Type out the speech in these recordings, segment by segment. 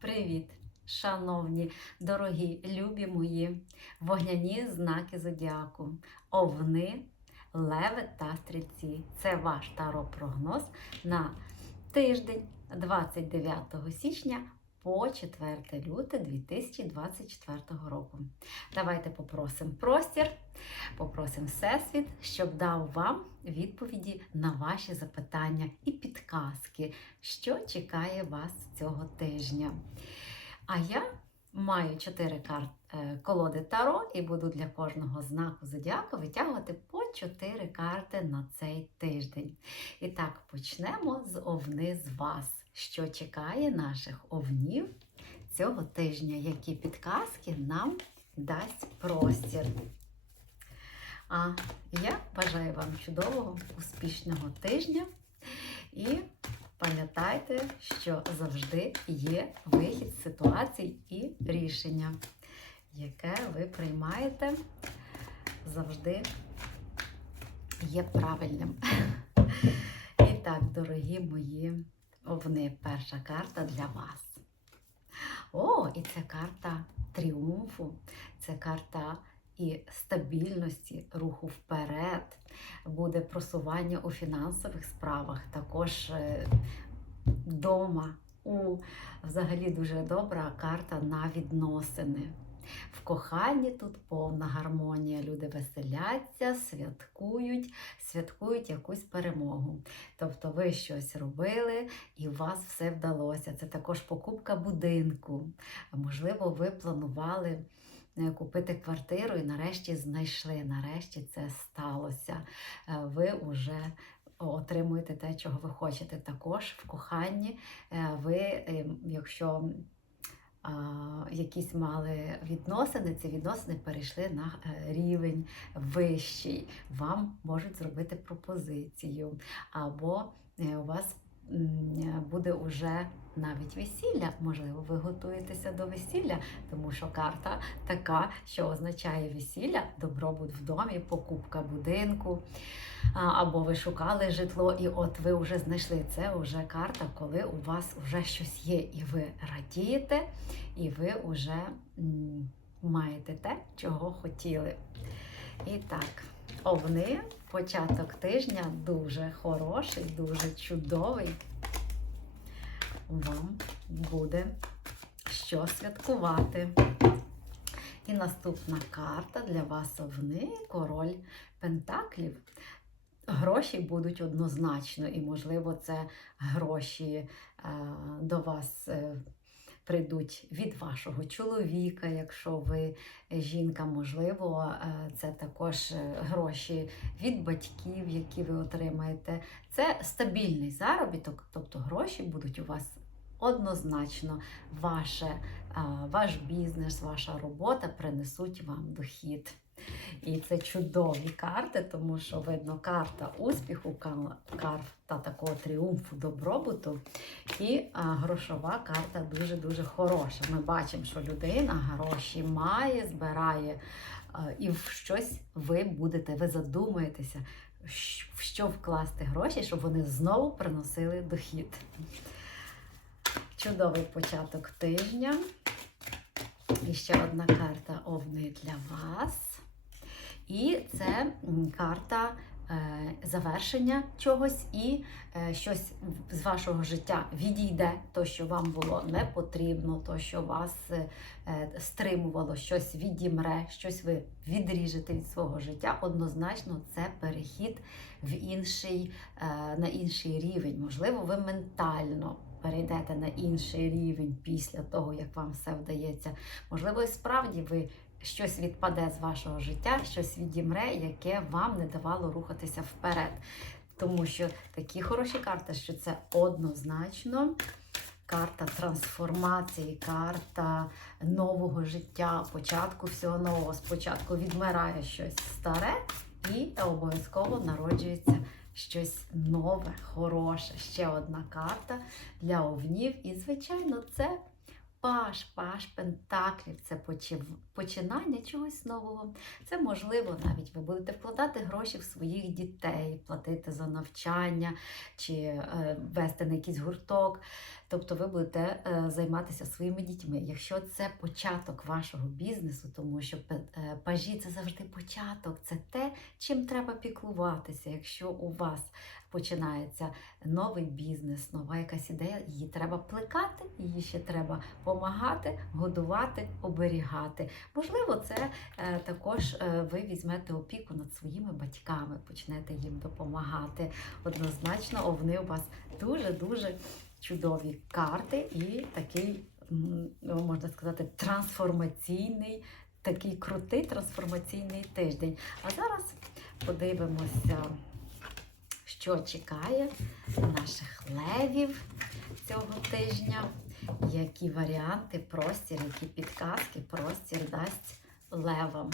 Привіт, шановні, дорогі, любі мої вогняні знаки зодіаку, овни, леви та стрільці. Це ваш таро-прогноз на тиждень 29 січня по 4 люте 2024 року. Давайте попросимо простір, попросимо Всесвіт, щоб дав вам відповіді на ваші запитання і підказки, що чекає вас цього тижня. А я маю чотири карт е, колоди Таро і буду для кожного знаку зодіака витягувати по чотири карти на цей тиждень. І так, почнемо з овни з вас. Що чекає наших овнів цього тижня? Які підказки нам дасть простір? А я бажаю вам чудового, успішного тижня і пам'ятайте, що завжди є вихід ситуацій і рішення, яке ви приймаєте, завжди є правильним. І так, дорогі мої овни, перша карта для вас. О, і це карта тріумфу, це карта і стабільності, руху вперед, буде просування у фінансових справах, також е, вдома. У взагалі дуже добра карта на відносини. В коханні тут повна гармонія. Люди веселяться, святкують, святкують якусь перемогу. Тобто ви щось робили і у вас все вдалося. Це також покупка будинку. Можливо, ви планували е, купити квартиру і нарешті знайшли. Нарешті це сталося. Е, Ви вже отримуєте те, чого ви хочете. Також в коханні е, ви, е, якщо якісь мали відносини, ці відносини перейшли на е, рівень вищий. Вам можуть зробити пропозицію, або е, у вас буде уже навіть весілля. Можливо, ви готуєтеся до весілля, тому що карта така, що означає весілля, добробут в домі, покупка будинку. Або ви шукали житло, і от ви вже знайшли це вже карта, коли у вас вже щось є, і ви радієте, і ви вже маєте те, чого хотіли. І так, овни, початок тижня дуже хороший, дуже чудовий. Вам буде що святкувати. І наступна карта для вас овни, король Пентаклів. Гроші будуть однозначно, і, можливо, це гроші е, до вас е, прийдуть від вашого чоловіка, якщо ви жінка, можливо, е, це також е, гроші від батьків, які ви отримаєте. Це стабільний заробіток, тобто гроші будуть у вас однозначно. Ваше, е, ваш бізнес, ваша робота принесуть вам дохід. І це чудові карти, тому що видно карта успіху, карта такого тріумфу, добробуту. І грошова карта дуже-дуже хороша. Ми бачимо, що людина гроші має, збирає, і в щось ви будете, ви задумаєтеся, в що вкласти гроші, щоб вони знову приносили дохід. Чудовий початок тижня. І ще одна карта овни для вас. І це карта е, завершення чогось, і е, щось з вашого життя відійде, то, що вам було не потрібно, то, що вас е, стримувало, щось відімре, щось ви відріжете від свого життя. Однозначно, це перехід в інший, на інший рівень. Можливо, ви ментально. Перейдете на інший рівень після того, як вам все вдається. Можливо, і справді ви щось відпаде з вашого життя, щось відімре, яке вам не давало рухатися вперед. Тому що такі хороші карти, що це однозначно карта трансформації, карта нового життя, початку всього нового. Спочатку відмирає щось старе і обов'язково народжується щось нове, хороше. Ще одна карта для овнів. І, звичайно, це Паш, паш пентаклів це почив- починання чогось нового. Це можливо, навіть ви будете вкладати гроші в своїх дітей, платити за навчання чи е, вести на якийсь гурток. Тобто ви будете е, займатися своїми дітьми. Якщо це початок вашого бізнесу, тому що е, пажі це завжди початок, це те, чим треба піклуватися. Якщо у вас починається новий бізнес, нова якась ідея, її треба плекати, її ще треба помагати, годувати, оберігати. Можливо, це е, також е, ви візьмете опіку над своїми батьками, почнете їм допомагати. Однозначно, овни у вас дуже-дуже чудові карти і такий, ну, можна сказати, трансформаційний, такий крутий трансформаційний тиждень. А зараз подивимося, що чекає наших левів цього тижня, які варіанти, простір, які підказки простір дасть левам.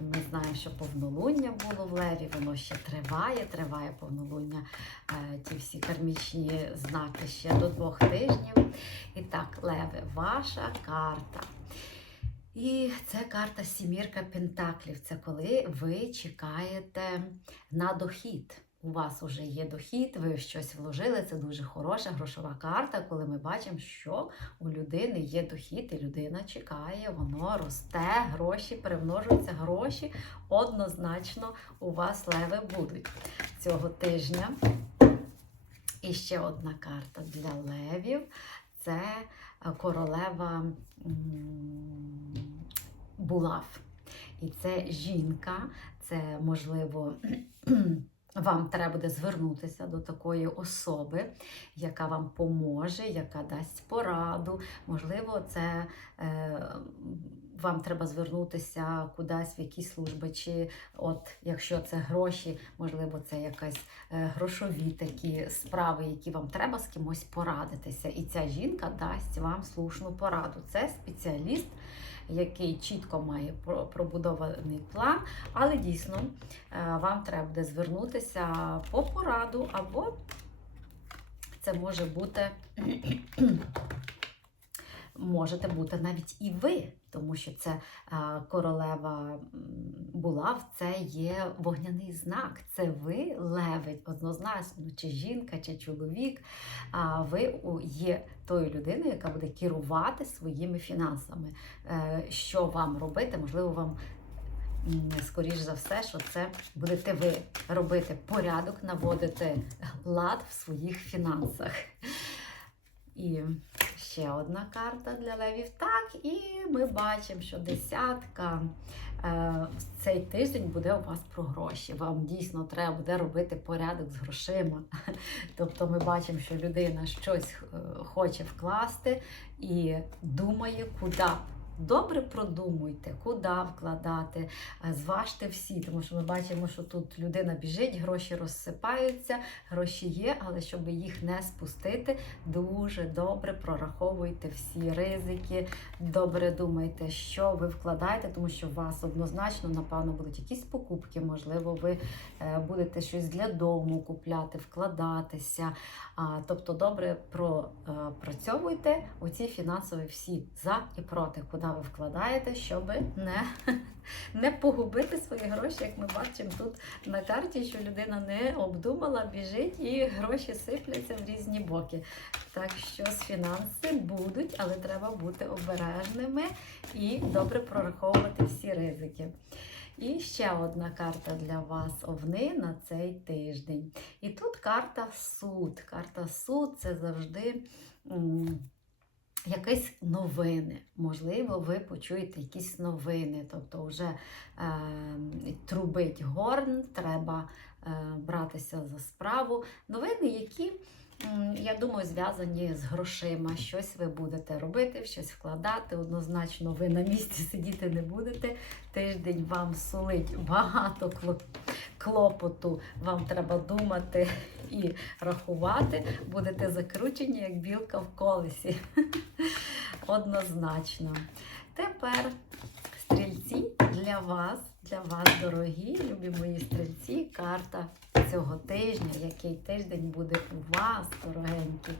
Ми знаємо, що повнолуння було в леві, воно ще триває, триває повнолуння, е, ті всі кармічні знаки ще до двох тижнів. І так, леви, ваша карта. І це карта Сімірка Пентаклів. Це коли ви чекаєте на дохід. У вас вже є дохід, ви щось вложили. Це дуже хороша грошова карта, коли ми бачимо, що у людини є дохід, і людина чекає, воно росте, гроші примножуються, гроші однозначно у вас леви будуть цього тижня. І ще одна карта для левів це е, королева булав. І це жінка, це можливо. Вам треба буде звернутися до такої особи, яка вам поможе, яка дасть пораду. Можливо, це е, вам треба звернутися кудись в якісь служби, чи от якщо це гроші, можливо, це якась е, грошові такі справи, які вам треба з кимось порадитися. І ця жінка дасть вам слушну пораду. Це спеціаліст, який чітко має пробудований план, але дійсно е, вам треба буде звернутися по пораду, або це може бути. Можете бути навіть і ви, тому що це а, королева булав, це є вогняний знак. Це ви леви, однозначно, чи жінка, чи чоловік. А ви у- є тою людиною, яка буде керувати своїми фінансами. Е, Що вам робити? Можливо, вам скоріш за все, що це будете ви робити порядок, наводити лад в своїх фінансах. І ще одна карта для левів. Так, і ми бачимо, що десятка е, цей тиждень буде у вас про гроші. Вам дійсно треба буде робити порядок з грошима. Тобто ми бачимо, що людина щось е, хоче вкласти і думає, куди. Добре продумуйте, куди вкладати, е, зважте всі, тому що ми бачимо, що тут людина біжить, гроші розсипаються, гроші є, але щоб їх не спустити, дуже добре прораховуйте всі ризики, добре думайте, що ви вкладаєте, тому що у вас однозначно, напевно, будуть якісь покупки, можливо, ви е, будете щось для дому купляти, вкладатися. Тобто добре пропрацьовуйте оці фінансові всі за і проти, куди ви вкладаєте, щоб не, не погубити свої гроші, як ми бачимо тут на карті, що людина не обдумала, біжить і гроші сипляться в різні боки. Так що з фінанси будуть, але треба бути обережними і добре прораховувати всі ризики. І ще одна карта для вас овни на цей тиждень. І тут карта суд. Карта суд це завжди якісь новини. Можливо, ви почуєте якісь новини. Тобто, вже е, трубить горн, треба е, братися за справу. Новини, які. Я думаю, зв'язані з грошима. Щось ви будете робити, щось вкладати. Однозначно, ви на місці сидіти не будете. Тиждень вам сулить багато кло- клопоту. Вам треба думати і рахувати. Будете закручені, як білка в колесі. Однозначно. Тепер стрільці для вас, для вас, дорогі, любі мої стрільці, карта цього тижня. Який тиждень буде у вас, дорогенькі.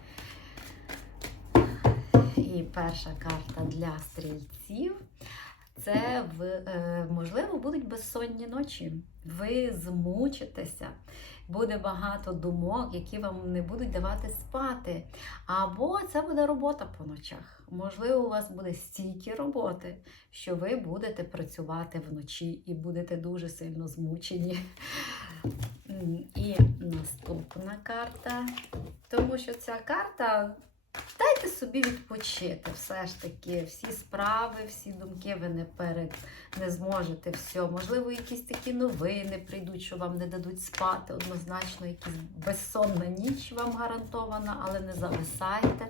І перша карта для стрільців це в, е, можливо будуть безсонні ночі. Ви змучитеся, буде багато думок, які вам не будуть давати спати. Або це буде робота по ночах. Можливо, у вас буде стільки роботи, що ви будете працювати вночі і будете дуже сильно змучені. І наступна карта. Тому що ця карта. Дайте собі відпочити. Все ж таки, всі справи, всі думки ви не перед не зможете все. Можливо, якісь такі новини прийдуть, що вам не дадуть спати. Однозначно, якась безсонна ніч вам гарантована, але не зависайте,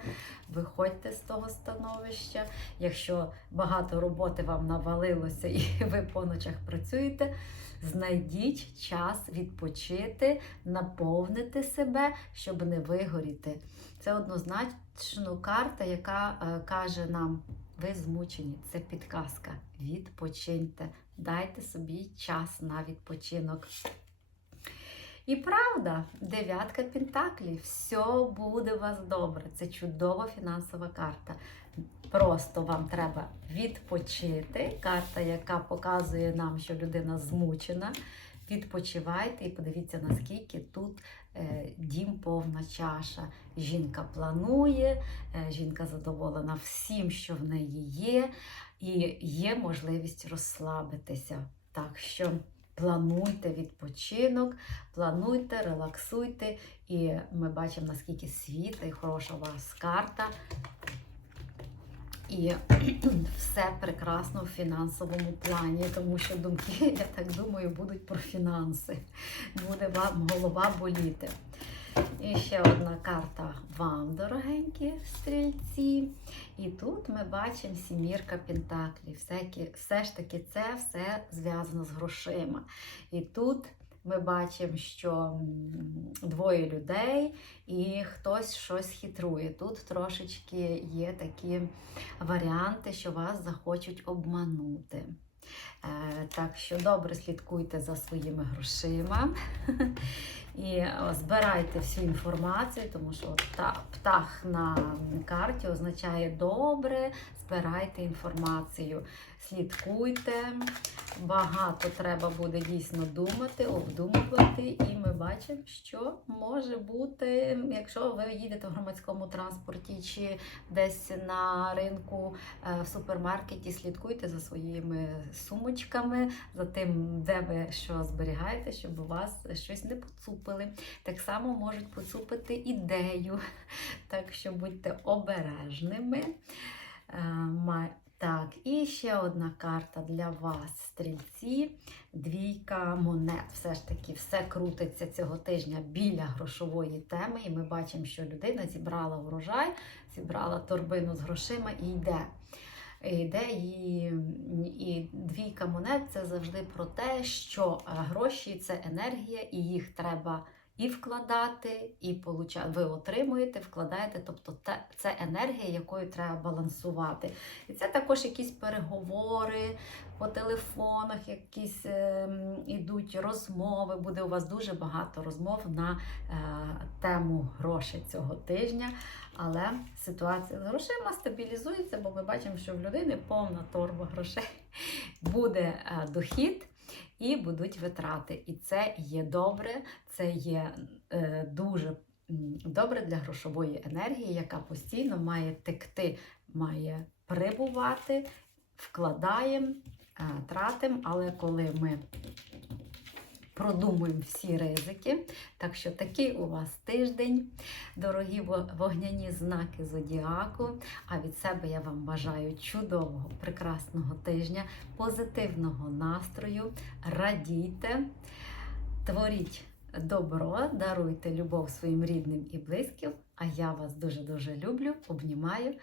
виходьте з того становища. Якщо багато роботи вам навалилося і ви по ночах працюєте, знайдіть час відпочити, наповнити себе, щоб не вигоріти. Це однозначно карта, яка е, каже нам: ви змучені, це підказка. Відпочиньте, дайте собі час на відпочинок. І правда, дев'ятка пентаклів, все буде у вас добре. Це чудова фінансова карта. Просто вам треба відпочити. Карта, яка показує нам, що людина змучена. Відпочивайте і подивіться, наскільки тут е, дім повна чаша. Жінка планує, е, жінка задоволена всім, що в неї є, і є можливість розслабитися. Так що плануйте відпочинок, плануйте, релаксуйте, і ми бачимо, наскільки світла і хороша у вас карта. І все прекрасно в фінансовому плані, тому що думки, я так думаю, будуть про фінанси. Буде вам голова боліти. І ще одна карта вам, дорогенькі стрільці. І тут ми бачимо сімірка Пентаклів. Все, все ж таки це все зв'язано з грошима. І тут ми бачимо, що двоє людей і хтось щось хитрує. Тут трошечки є такі варіанти, що вас захочуть обманути. Е, Так що добре слідкуйте за своїми грошима і збирайте всю інформацію, тому що та, птах на карті означає добре, збирайте інформацію, слідкуйте. Багато треба буде дійсно думати, обдумувати, і ми бачимо, що може бути, якщо ви їдете в громадському транспорті чи десь на ринку е, в супермаркеті, слідкуйте за своїми сумочками, за тим, де ви що зберігаєте, щоб у вас щось не поцупили. Так само можуть поцупити ідею, так що будьте обережними. Е, Так, і ще одна карта для вас, стрільці. Двійка монет. Все ж таки, все крутиться цього тижня біля грошової теми. І ми бачимо, що людина зібрала урожай, зібрала торбину з грошима і йде. І Йде і, і двійка монет це завжди про те, що е, гроші це енергія, і їх треба і вкладати, і получати. Ви отримуєте, вкладаєте, тобто це енергія, якою треба балансувати. І це також якісь переговори по телефонах, якісь ідуть розмови. Буде у вас дуже багато розмов на е, тему грошей цього тижня. Але ситуація з грошима стабілізується, бо ми бачимо, що в людини повна торба грошей. Буде е, дохід і будуть витрати. І це є добре, це є е, дуже добре для грошової енергії, яка постійно має текти, має прибувати, вкладаємо, е, але коли ми продумуємо всі ризики, так що такий у вас тиждень, дорогі вогняні знаки зодіаку. А від себе я вам бажаю чудового, прекрасного тижня, позитивного настрою, радійте, творіть добро, даруйте любов своїм рідним і близьким. А я вас дуже-дуже люблю, обнімаю.